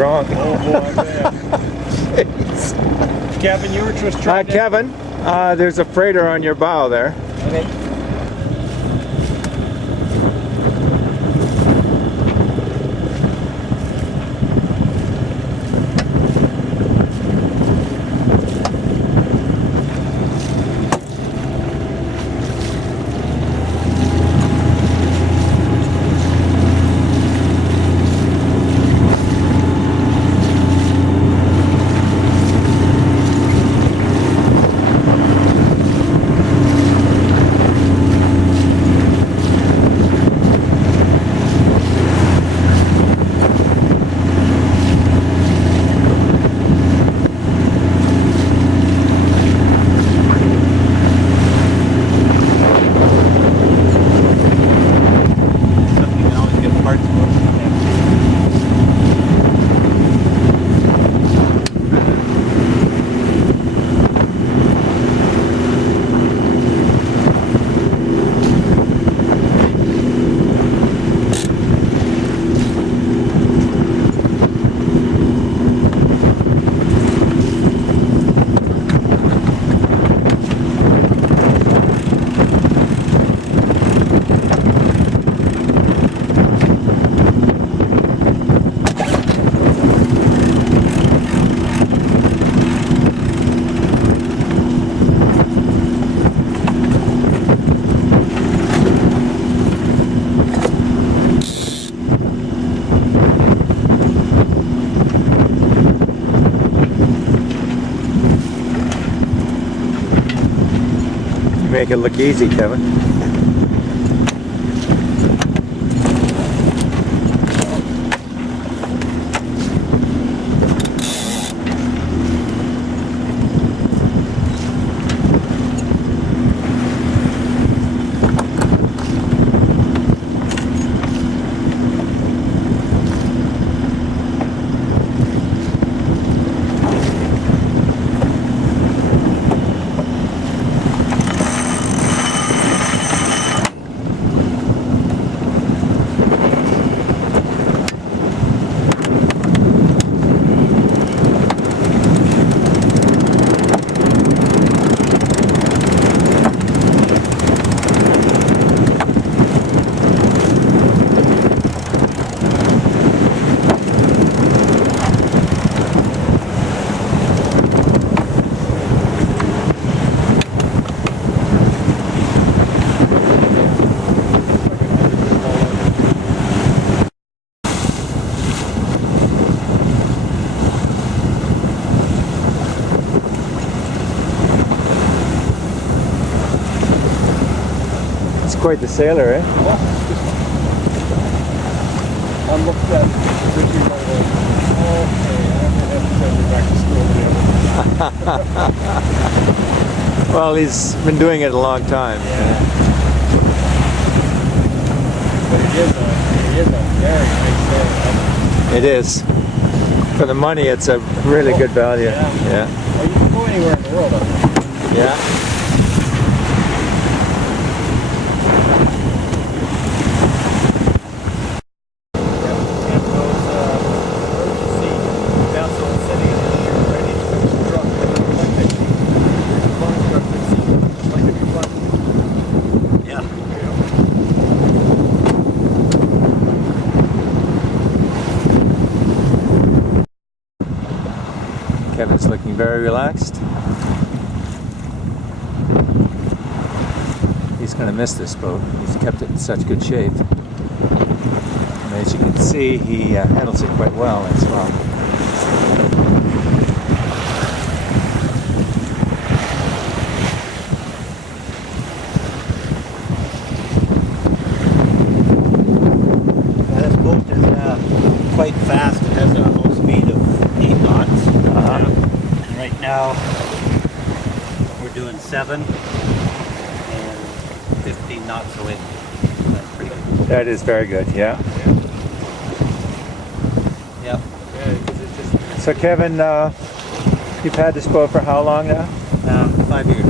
strong. Oh boy, man. Kevin, you were just trying to... Kevin, there's a freighter on your bow there. Okay. Make it look easy, Kevin. Quite the sailor, eh? I'm looking at Richie right away. Okay, I'm going to have to send you back to school. Well, he's been doing it a long time. Yeah. But it is a very nice sail. It is. For the money, it's a really good value. Yeah. Well, you can go anywhere in the world, I think. Yeah. Kevin's looking very relaxed. He's going to miss this boat. He's kept it in such good shape. And as you can see, he handles it quite well as well. This boat is quite fast. It has a low speed of 8 knots. And right now we're doing 7 and 15 knots away. That's pretty good. That is very good, yeah. Yep. So Kevin, you've had this boat for how long now? 5 years.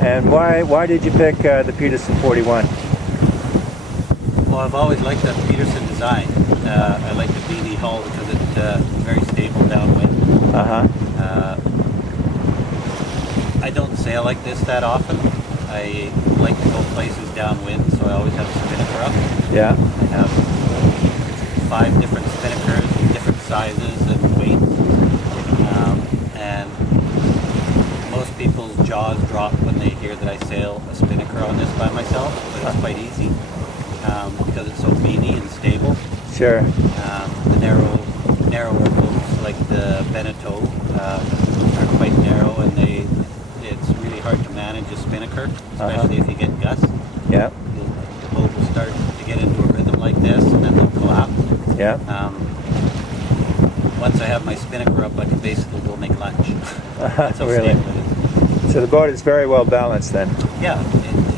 And why did you pick the Peterson 41? Well, I've always liked that Peterson design. I like the beanie hull because it very stable downwind. Uh-huh. I don't sail like this that often. I like to go places downwind, so I always have a spinnaker up. Yeah. I have 5 different spinnakers, different sizes and weights. And most people's jaws drop when they hear that I sail a spinnaker on this by myself, but it's quite easy because it's so beamy and stable. Sure. The narrower boats like the Beneteau are quite narrow, and it's really hard to manage a spinnaker, especially if you get gusts. Yeah. The boat will start to get into a rhythm like this, and then they'll collapse. Yeah. Once I have my spinnaker up, I can basically go make lunch. That's how Really? stable it is. So the boat is very well balanced then. Yeah,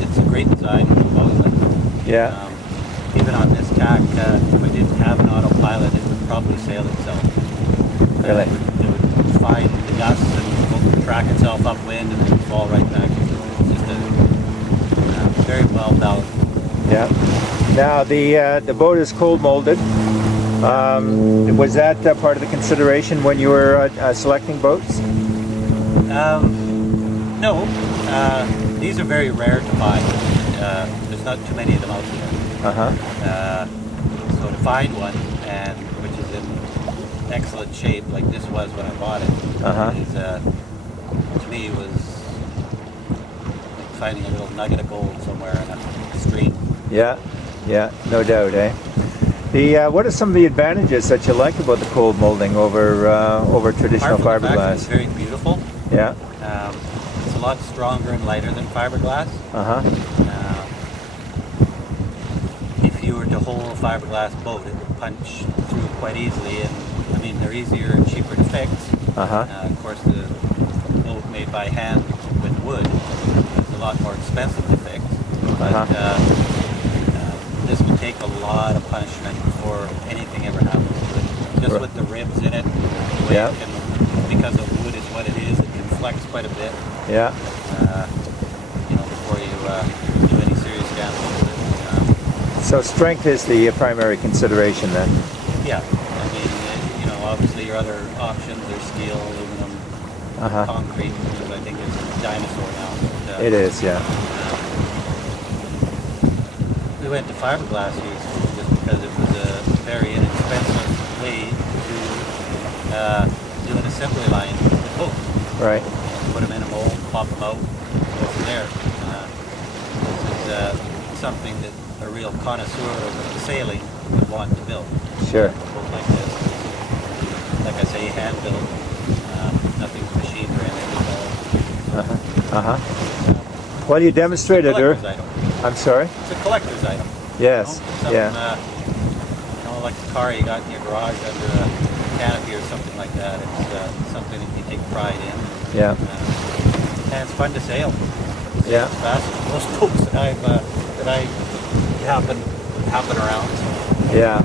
it's a great design. I've always liked it. Yeah. Even on this tack, if I didn't have an autopilot, it would probably sail itself. Really? It would find the gusts and go track itself upwind and then fall right back. It's just a very well balanced. Yeah. Now the boat is cold molded. Was that part of the consideration when you were selecting boats? No. These are very rare to find. There's not too many of them out there. Uh-huh. So to find one, and which is in excellent shape, like this was when I bought it, is to me was like finding a little nugget of gold somewhere in a stream. Yeah. Yeah. No doubt, eh? What are some of the advantages that you like about the cold molding over traditional fiberglass? It's very beautiful. Yeah. It's a lot stronger and lighter than fiberglass. Uh-huh. If you were to hold a fiberglass boat, it would punch through quite easily, and I mean they're easier and cheaper to fix. Uh-huh. Of course, the boat made by hand with wood is a lot more expensive to fix. But this would take a lot of punishment before anything ever happens to it. Just with the ribs in it, the way it can, because the wood is what it is, it can flex quite a bit. Yeah. Before you do any serious damage to it. So strength is the primary consideration then. Yeah, I mean, obviously your other options are steel, aluminum, concrete, which I think is a dinosaur now. But, it is, yeah. We went to fiberglass use just because it was a very inexpensive way to do an assembly line with boats. Right. Put them in a mold, pop them out, go from there. This is something that a real connoisseur of sailing would want to build. Sure. A boat like this. Like I say, hand built. Nothing's machined or anything. Well, you demonstrated her. I'm sorry? It's a collector's item. Yes. Yeah. Like the car you got in your garage under a canopy or something like that. It's something that you take pride in. Yeah. And it's fun to sail. Yeah. It's fast. Most boats that I happen around. So. Yeah.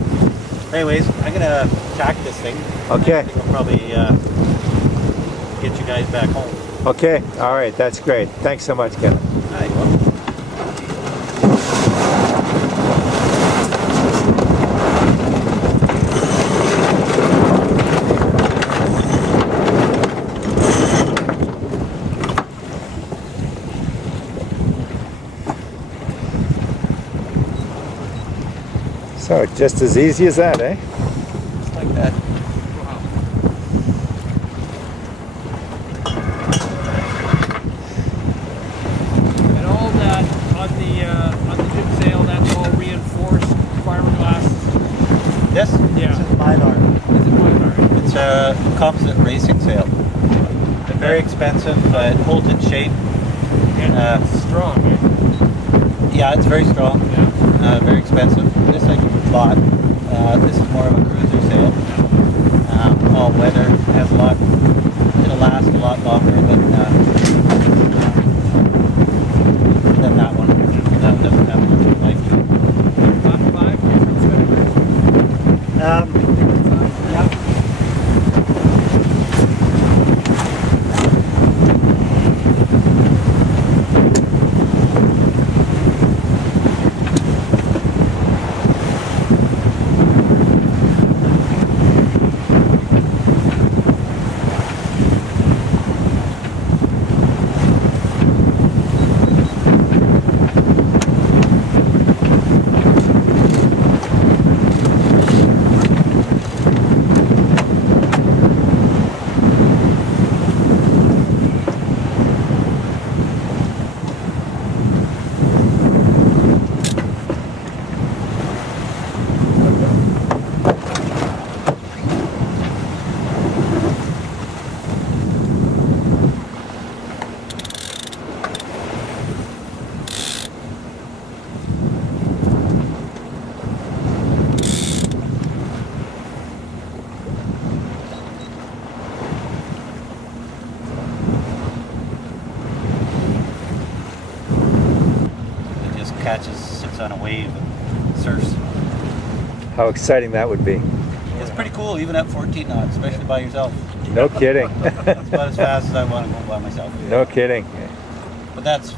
Anyways, I'm gonna tack this thing. Okay. I think I'll probably get you guys back home. Okay. All right. That's great. Thanks so much, Kevin. All right. So just as easy as that, eh? Just like that. And all that on the jib sail, that's all reinforced fiberglass. This? Yeah. This is Mylar. Is it Mylar? It's a composite racing sail. They're very expensive. It holds its shape. And it's strong, eh? Yeah, it's very strong. Yeah. Very expensive. This I bought. This is more of a cruiser sail. All weather, has a lot. It'll last a lot longer than that one. That one doesn't have much life to it. 5.5. Yeah. sits on a wave and surfs. How exciting that would be. It's pretty cool, even at 14 knots, especially by yourself. No kidding. That's about as fast as I want to go by myself. No kidding. But that's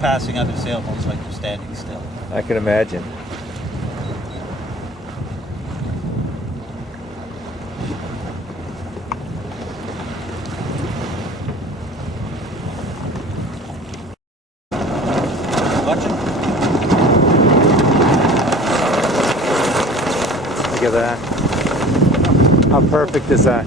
passing other sailboats like you're standing still. I can imagine. Watching? Look at that. How perfect is that?